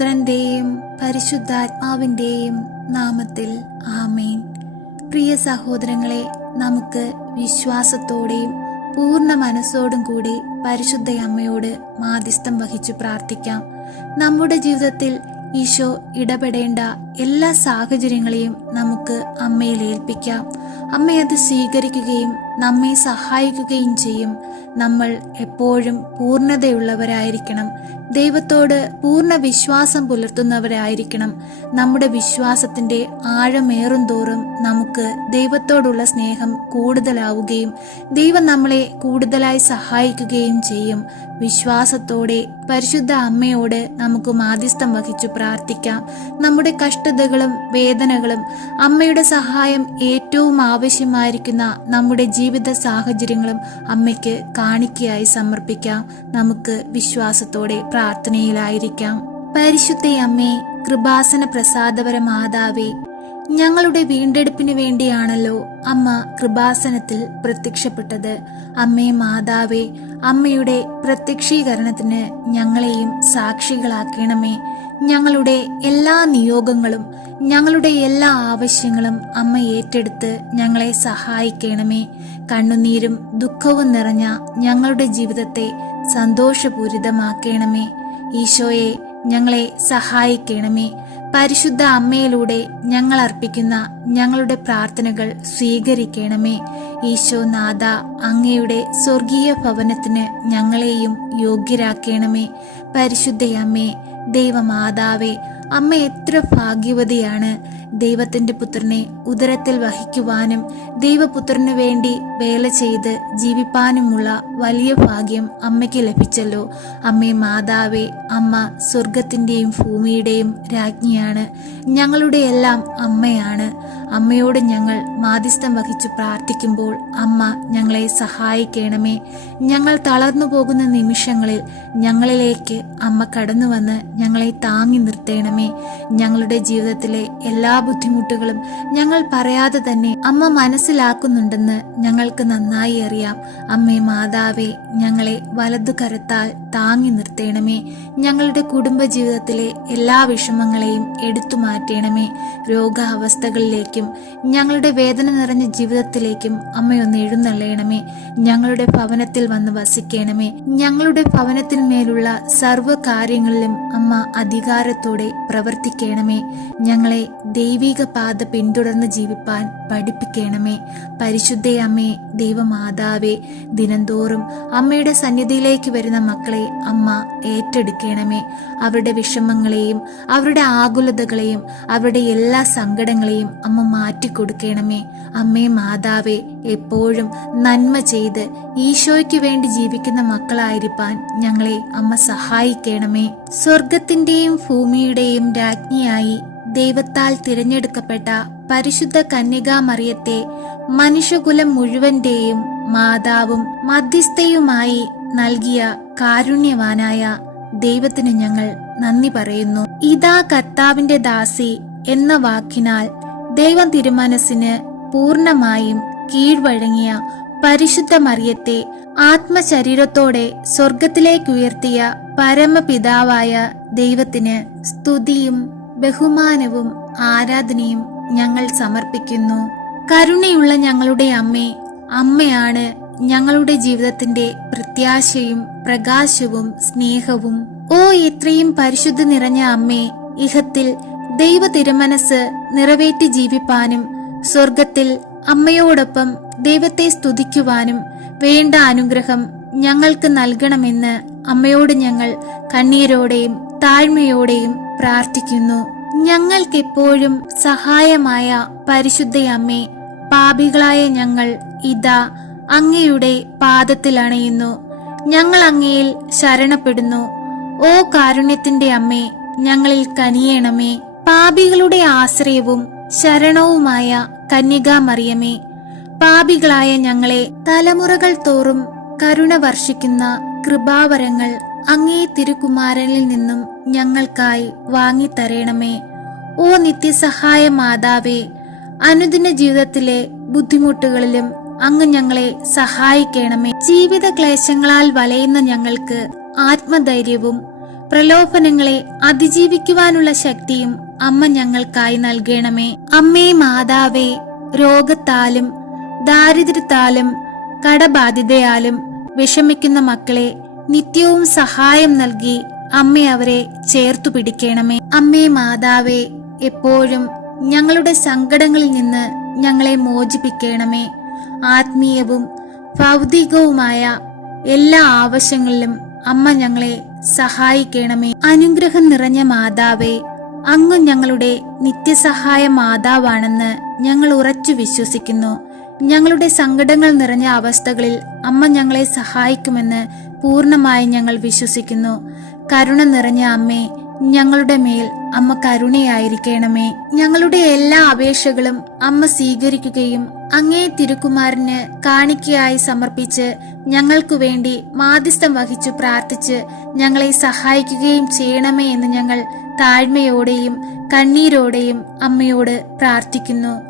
പുത്രന്റെയും പരിശുദ്ധാത്മാവിന്റെയും നാമത്തിൽ ആമേൻ. പ്രിയ സഹോദരങ്ങളെ നമുക്ക് വിശ്വാസത്തോടെയും പൂർണ മനസ്സോടും കൂടി പരിശുദ്ധ അമ്മയോട് മാധ്യസ്ഥം വഹിച്ചു പ്രാർത്ഥിക്കാം. നമ്മുടെ ജീവിതത്തിൽ ഈശോ ഇടപെടേണ്ട എല്ലാ സാഹചര്യങ്ങളെയും നമുക്ക് അമ്മയിൽ ഏൽപ്പിക്കാം. അമ്മയത് സ്വീകരിക്കുകയും നമ്മെ സഹായിക്കുകയും ചെയ്യും. നമ്മൾ എപ്പോഴും പൂർണതയുള്ളവരായിരിക്കണം. ദൈവത്തോട് പൂർണ വിശ്വാസം പുലർത്തുന്നവരായിരിക്കണം. നമ്മുടെ വിശ്വാസത്തിന്റെ ആഴമേറും തോറും നമുക്ക് ദൈവത്തോടുള്ള സ്നേഹം കൂടുതലാവുകയും ദൈവം നമ്മളെ കൂടുതലായി സഹായിക്കുകയും ചെയ്യും. വിശ്വാസത്തോടെ പരിശുദ്ധ അമ്മയോട് നമുക്ക് മാധ്യസ്ഥം വഹിച്ചു പ്രാർത്ഥിക്കാം. നമ്മുടെ കഷ്ടതകളും വേദനകളും അമ്മയുടെ സഹായം ഏറ്റവും ആവശ്യമായിരിക്കുന്ന നമ്മുടെ ജീവിത സാഹചര്യങ്ങളും അമ്മയ്ക്ക് കാണിക്കയായി സമർപ്പിക്കാം. നമുക്ക് വിശ്വാസത്തോടെ പ്രാർത്ഥനയിലായിരിക്കാം. പരിശുദ്ധ അമ്മേ കൃപാസന പ്രസാദപര മാതാവേ ഞങ്ങളുടെ വീണ്ടെടുപ്പിന് വേണ്ടിയാണല്ലോ അമ്മ കൃപാസനത്തിൽ പ്രത്യക്ഷപ്പെട്ടത്. അമ്മേ മാതാവേ അമ്മയുടെ പ്രത്യക്ഷീകരണത്തിന് ഞങ്ങളെയും സാക്ഷികളാക്കണമേ. ഞങ്ങളുടെ എല്ലാ നിയോഗങ്ങളും ഞങ്ങളുടെ എല്ലാ ആവശ്യങ്ങളും അമ്മ ഏറ്റെടുത്ത് ഞങ്ങളെ സഹായിക്കണമേ. കണ്ണുനീരും ദുഃഖവും നിറഞ്ഞ ഞങ്ങളുടെ ജീവിതത്തെ സന്തോഷപൂരിതമാക്കണമേ. ഈശോയെ ഞങ്ങളെ സഹായിക്കണമേ. പരിശുദ്ധ അമ്മയിലൂടെ ഞങ്ങൾ അർപ്പിക്കുന്ന ഞങ്ങളുടെ പ്രാർത്ഥനകൾ സ്വീകരിക്കണമേ. ഈശോ നാഥ അങ്ങയുടെ സ്വർഗീയ ഭവനത്തിന് ഞങ്ങളെയും യോഗ്യരാക്കണമേ. പരിശുദ്ധ അമ്മേ ദൈവമാതാവേ അമ്മ എത്ര ഭാഗ്യവതിയാണ് ദൈവത്തിന്റെ പുത്രനെ ഉദരത്തിൽ വഹിക്കുവാനും ദൈവപുത്രനു വേണ്ടി വേല ചെയ്ത് ജീവിപ്പാനുമുള്ള വലിയ ഭാഗ്യം അമ്മയ്ക്ക് ലഭിച്ചല്ലോ. അമ്മേ മാതാവേ അമ്മ സ്വർഗത്തിന്റെയും ഭൂമിയുടെയും രാജ്ഞിയാണ്. ഞങ്ങളുടെ എല്ലാം അമ്മയാണ്. അമ്മയോട് ഞങ്ങൾ മാധ്യസ്ഥം വഹിച്ചു പ്രാർത്ഥിക്കുമ്പോൾ അമ്മ ഞങ്ങളെ സഹായിക്കണമേ. ഞങ്ങൾ തളർന്നു പോകുന്ന നിമിഷങ്ങളിൽ ഞങ്ങളിലേക്ക് അമ്മ കടന്നു വന്ന് ഞങ്ങളെ താങ്ങി നിർത്തേണമേ. ഞങ്ങളുടെ ജീവിതത്തിലെ എല്ലാ ബുദ്ധിമുട്ടുകളും ഞങ്ങൾ പറയാതെ തന്നെ അമ്മ മനസ്സിലാക്കുന്നുണ്ടെന്ന് ഞങ്ങൾക്ക് നന്നായി അറിയാം. അമ്മേ മാതാവേ ഞങ്ങളെ വലതു കരത്താൽ താങ്ങി നിർത്തേണമേ. ഞങ്ങളുടെ കുടുംബ ജീവിതത്തിലെ എല്ലാ വിഷമങ്ങളെയും എടുത്തു മാറ്റണമേ. രോഗാവസ്ഥകളിലേക്കും ഞങ്ങളുടെ വേദന നിറഞ്ഞ ജീവിതത്തിലേക്കും അമ്മയൊന്ന് എഴുന്നള്ളയണമേ ഞങ്ങളുടെ ഭവനത്തിൽ വന്ന് വസിക്കണമേ. ഞങ്ങളുടെ ഭവനത്തിന്മേലുള്ള സർവ കാര്യങ്ങളിലും അമ്മ അധികാരത്തോടെ പ്രവർത്തിക്കണമേ. ഞങ്ങളെ ദൈവിക പാത പിന്തുടർന്ന് ജീവിപ്പാൻ പഠിപ്പിക്കണമേ. പരിശുദ്ധ അമ്മേ ദൈവമാതാവേ ദിനംതോറും അമ്മയുടെ സന്നിധിയിലേക്ക് വരുന്ന മക്കളെ അമ്മ ഏറ്റെടുക്കണമേ. അവരുടെ വിഷമങ്ങളെയും അവരുടെ ആകുലതകളെയും അവരുടെ എല്ലാ സങ്കടങ്ങളെയും അമ്മ മാറ്റിക്കൊടുക്കണമേ. അമ്മേ മാതാവേ എപ്പോഴും നന്മ ചെയ്ത് ഈശോയ്ക്ക് വേണ്ടി ജീവിക്കുന്ന മക്കളായിരിക്കാൻ ഞങ്ങളെ അമ്മ സഹായിക്കണമേ. സ്വർഗത്തിന്റെയും ഭൂമിയുടെയും രാജ്ഞിയായി ദൈവത്താൽ തിരഞ്ഞെടുക്കപ്പെട്ട പരിശുദ്ധ കന്യകാമറിയത്തെ മനുഷ്യകുലം മുഴുവന്റെയും മാതാവും മധ്യസ്ഥയുമായി നൽകിയ കാരുണ്യവാനായ ദൈവത്തിന് ഞങ്ങൾ നന്ദി പറയുന്നു. ഇതാ കർത്താവിന്റെ ദാസി എന്ന വാക്കിനാൽ ദൈവം തിരുമനസിന് പൂർണമായും കീഴ്വഴങ്ങിയ പരിശുദ്ധ മറിയത്തെ ആത്മശരീരത്തോടെ സ്വർഗത്തിലേക്കുയർത്തിയ പരമപിതാവായ ദൈവത്തിന് സ്തുതിയും ബഹുമാനവും ആരാധനയും ഞങ്ങൾ സമർപ്പിക്കുന്നു. കരുണയുള്ള ഞങ്ങളുടെ അമ്മേ അമ്മയാണ് ഞങ്ങളുടെ ജീവിതത്തിന്റെ പ്രത്യാശയും പ്രകാശവും സ്നേഹവും. ഓ ഇത്രയും പരിശുദ്ധ നിറഞ്ഞ അമ്മേ ഇഹത്തിൽ ദൈവ തിരുമനസ് നിറവേറ്റി ജീവിപ്പാനും സ്വർഗത്തിൽ അമ്മയോടൊപ്പം ദൈവത്തെ സ്തുതിക്കുവാനും വേണ്ട അനുഗ്രഹം ഞങ്ങൾക്ക് നൽകണമെന്ന് അമ്മയോട് ഞങ്ങൾ കണ്ണീരോടെയും താഴ്മയോടെയും പ്രാർത്ഥിക്കുന്നു. ഞങ്ങൾക്കെപ്പോഴും സഹായമായ പരിശുദ്ധ അമ്മേ പാപികളായ ഞങ്ങൾ ഇതാ അങ്ങയുടെ പാദത്തിൽ അണയുന്നു. ഞങ്ങൾ അങ്ങയിൽ ശരണപ്പെടുന്നു. ഓ കാരുണ്യത്തിന്റെ അമ്മേ ഞങ്ങളിൽ കനിയേണമേ. പാപികളുടെ ആശ്രയവും ശരണവുമായ കന്യകാമറിയമേ പാപികളായ ഞങ്ങളെ തലമുറകൾ തോറും കരുണ വർഷിക്കുന്ന കൃപാവരങ്ങൾ അങ്ങേ തിരുകുമാരനിൽ നിന്നും ഞങ്ങൾക്കായി വാങ്ങിത്തരേണമേ. ഓ നിത്യസഹായ മാതാവേ അനുദിന ജീവിതത്തിലെ ബുദ്ധിമുട്ടുകളിലും അങ്ങ് ഞങ്ങളെ സഹായിക്കണമേ. ജീവിത ക്ലേശങ്ങളാൽ വലയുന്ന ഞങ്ങൾക്ക് ആത്മധൈര്യവും പ്രലോഭനങ്ങളെ അതിജീവിക്കുവാനുള്ള ശക്തിയും അമ്മ ഞങ്ങൾക്കായി നൽകണമേ. അമ്മേ മാതാവേ രോഗത്താലും ദാരിദ്ര്യത്താലും കടബാധിതയാലും വിഷമിക്കുന്ന മക്കളെ നിത്യവും സഹായം നൽകി അമ്മ അവരെ ചേർത്തു പിടിക്കണമേ. അമ്മേ മാതാവേ എപ്പോഴും ഞങ്ങളുടെ സങ്കടങ്ങളിൽ നിന്ന് ഞങ്ങളെ മോചിപ്പിക്കണമേ. ആത്മീയവും ഭൗതികവുമായ എല്ലാ ആവശ്യങ്ങളിലും അമ്മ ഞങ്ങളെ സഹായിക്കണമേ. അനുഗ്രഹം നിറഞ്ഞ മാതാവേ അങ്ങ് ഞങ്ങളുടെ നിത്യസഹായ മാതാവാണെന്ന് ഞങ്ങൾ ഉറച്ചു വിശ്വസിക്കുന്നു. ഞങ്ങളുടെ സങ്കടങ്ങൾ നിറഞ്ഞ അവസ്ഥകളിൽ അമ്മ ഞങ്ങളെ സഹായിക്കുമെന്ന് പൂർണമായി ഞങ്ങൾ വിശ്വസിക്കുന്നു. കരുണ നിറഞ്ഞ അമ്മേ ഞങ്ങളുടെ മേൽ അമ്മ കരുണയായിരിക്കണമേ. ഞങ്ങളുടെ എല്ലാ അപേക്ഷകളും അമ്മ സ്വീകരിക്കുകയും അങ്ങേ തിരുക്കുമാരന് കാണിക്കയായി സമർപ്പിച്ച് ഞങ്ങൾക്കു വേണ്ടി മാധ്യസ്ഥം വഹിച്ചു പ്രാർത്ഥിച്ച് ഞങ്ങളെ സഹായിക്കുകയും ചെയ്യണമേ എന്ന് ഞങ്ങൾ താഴ്മയോടെയും കണ്ണീരോടെയും അമ്മയോട് പ്രാർത്ഥിക്കുന്നു.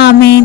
ആമേൻ